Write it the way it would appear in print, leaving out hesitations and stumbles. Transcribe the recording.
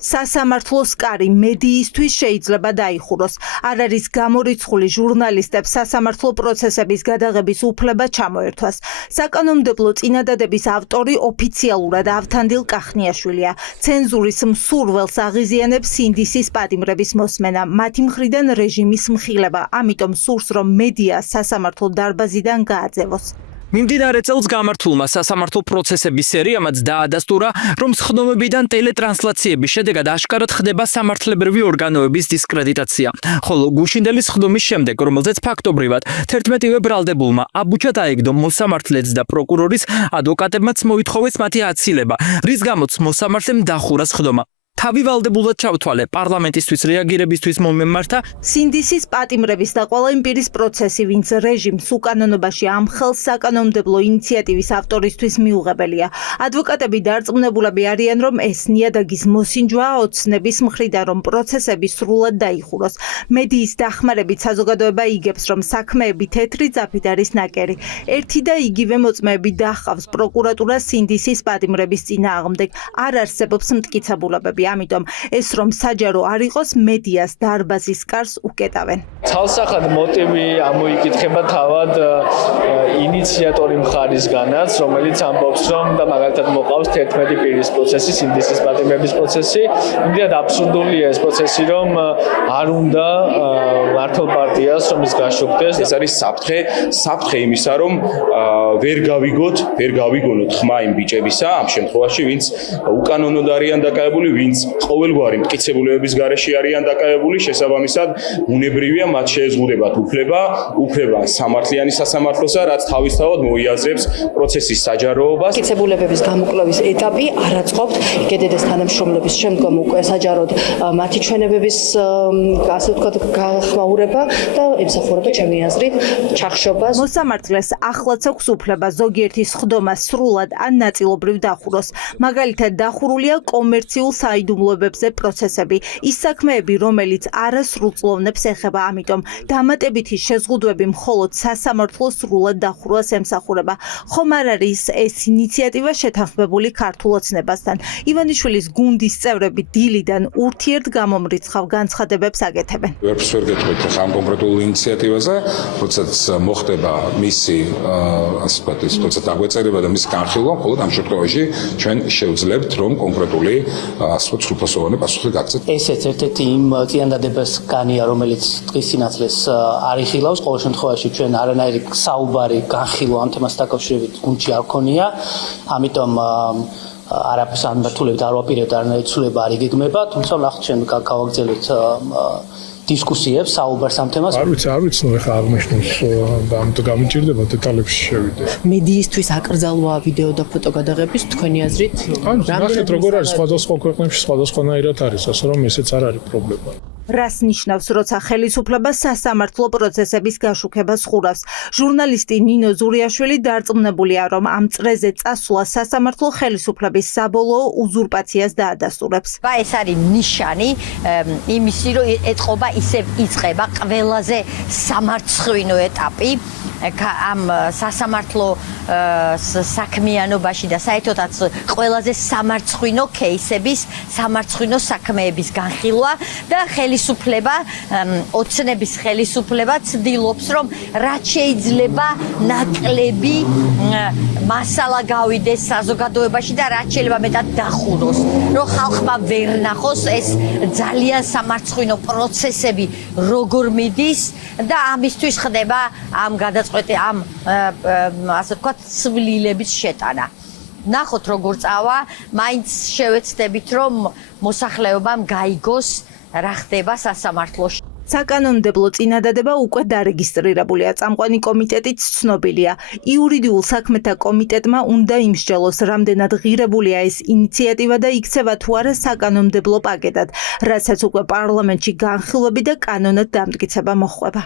სასამართლოს კარი მედიისთვის შეიძლება დაიხუროს. არ არის გამორიცხული ჟურნალისტებს სასამართლო პროცესების გადაღების უფლება ჩამოერთვას. საკანონმდებლო წინადადების ავტორი ოფიციალურად ავთანდილ კახნიაშვილია. ცენზურის მსურველს აღიზიანებს სინდისის პატიმრების მოსმენა, მათი მხრიდან რეჟიმის მხილება, ამიტომ სურს, რომ მედია სასამართლო დარბაზიდან გააძევოს. მიმდინარე წელს გამართულმა სასამართლო პროცესების სერიამაც დაადასტურა, რომ სხდომებიდან ტელეტრანსლაციების შედეგად აშკარად ხდება სამართლებრივი ორგანოების დისკრედიტაცია. ხოლო გუშინდელი სხდომის შემდეგ, რომელზეც ფაქტობრივად 11-ვე ბრალდებულმა აბუჩა დაეგდო მოსამართლეც და პროკურორის ადვოკატებმაც მოითხოვეს მათი აცილება, რის გამოც მოსამართლემ დახურა სხდომა. თავი ვალდებულად ჩავთვალე პარლამენტისთვის რეაგირებისთვის მომემართა სინდისის პატიმრების და ყველა იმ პირის პროცესი, ვინც რეჟიმს უკანონობაში ამხელს საკანონმდებლო ინიციატივის ავტორისთვის მიუღებელია. ადვოკატები დარწმუნებულები არიან, რომ ეს ნიადაგის მოსინჯვაა ოცნების მხრიდან, რომ პროცესები სრულად დაიხუროს. მედიის დახმარებით საზოგადოება იგებს, რომ საქმეები თეთრი ძაფით არის ნაკერი. ერთი და იგივე მოწმეები დახავს პროკურატურას სინდისის პატიმრების წინააღმდეგ. არ არსებობს მტკიცებულებები. ამიტომ ეს რომ საჯარო არ იყოს მედიას დარბაზის კარს უკეტავენ. ცალსახად მოტივი ამოიკითხება თავად ინიციატორი მხარისგანაც, რომელიც ამბობს, რომ და მაგალითად მოყავს 11 პირის პროცესი, სინდისის პატიმრების პროცესი. იმდენად აბსურდულია ეს პროცესი, რომ არ უნდა მართლ პარტიას რომ ის გაშუქდეს. ეს არის საფრთხე იმისა, რომ ვერ გავიგონოთ ხმა იმ ბიჭებისა, ამ შემთხვევაში, ვინც უკანონოდ არიან დაკავებული, ვინც ყოველგვარი მტკიცებულებების გარეშე არიან დაკავებული, შესაბამისად, უნებრივია მათ შეეზღუდებათ უფლება სამართლიანი სასამართლოსა, რაც თავისთავად მოიაზრებს პროცესის საჯაროობას. მტკიცებულებების გამოკვლევის ეტაპი არ აწყობთ გედედეს თანამშრომლების შემდგომ უკვე საჯაროდ მათი ჩვენებების ასე ვთქვათ გახმაურება და ემსახურება ჩემი აზრით ჩახშობას. მოსამართლეს ახლაც აქვს უფლება ზოგიერთი სხდომა სრულად ან ნაწილობრივ დახუროს. მაგალითად დახურულია კომერციულ საიდუმლოებებზე პროცესები, ის საქმეები, რომელიც არასრულწლოვნებს ეხება, ამიტომ დამატებითი შეზღუდვები მხოლოდ სასამართლოს სრულად დახურვას ემსახურება. ხომ არ არის ეს ინიციატივა შეთანხმებული ქართულ ოცნებასთან? ივანიშვილის გუნდის წევრები დილიდან ურთიერთგამომრიცხავ განცხადებებს აკეთებენ. ვერ გეტყვით ამ კონკრეტულ ინიციატივაზე, როდესაც მოხდება მისი ასე ვთქვათ, ის პროცესი დაგვეწერება და მისი განხილვა, მხოლოდ ამ შემთხვევაში ჩვენ შევძლებთ, რომ კონკრეტული სრულფასოვანი პასუხი გაგცეთ. ესეც ერთ-ერთი იმ წინადადებასგანია, რომელიც დღის სინათლეს არ იხილავს. ყოველ შემთხვევაში ჩვენ არანაირი საუბარი განხილვა ამ თემას დაკავშირებით გუნდში არ ქონია. ამიტომ არაფერს არ მართულებით არ ვაპირებთ, არანაირი ცვლილება არ იგეგმება, თუმცა ნახოთ ჩვენ გავაგრძელებთ დისკუსიებს, საუბარს ამ თემას. არ ვიცი, ეხლა აღმოჩნდეს და ამიტომ გამიჭირდება დეტალებში შევიდე. მედიისთვის აკრძალვა ვიდეო და ფოტო გადაღების თქვენი აზრით? ნახეთ როგორ არის სხვადასხვა ქვეყნებში სხვადასხვანაირად არის, ასე რომ ესეც არ არის პრობლემა. რას ნიშნავს, როცა ხელისუფლება სასამართლო პროცესების გაშუქებას ხურავს? ჟურნალისტი ნინო ზურიაშვილი დარწმუნებულია, რომ ამ წრეზე წასვლა სასამართლო ხელისუფლების საბოლოო უზურპაციას დაადასტურებს. ეს არის ნიშანი იმისი, რომ ეთყობა ისევ იწყება ყველაზე სამარცხვინო ეტაპი ამ სასამართლო საქმიანობაში და საერთოდაც ყველაზე სამარცხვინო кейსების, სამარცხვინო საქმეების განხილვა და ხელისუფლება, ოცნების ხელისუფლება ცდილობს, რომ რაც შეიძლება ნაკლები მასალა გავიდეს საზოგადოებაში და რაც შეიძლება მეტად დახუროს, რომ ხალხმა ვერ ნახოს ეს ძალიან სამარცხვინო პროცესები როგორ მიდის და ამისთვის ხდება ამ ამ ასე ვთქვათ ცვლილების შეტანა. ნახოთ როგორ წავა, მაინც შევეცდებით, რომ მოსახლეობამ გაიგოს რა ხდება სასამართლოში. საკანონმდებლო წინადადება უკვე დარეგისტრირებულია, წამყვანი კომიტეტიც ცნობილია. იურიდიულ საქმეთა კომიტეტმა უნდა იმსჯელოს, რამდენად ღირებულია ეს ინიციატივა და იქცევა თუ არა საკანონმდებლო პაკეტად, რასაც უკვე პარლამენტში განხილვები და კანონად დამტკიცება მოჰყვება.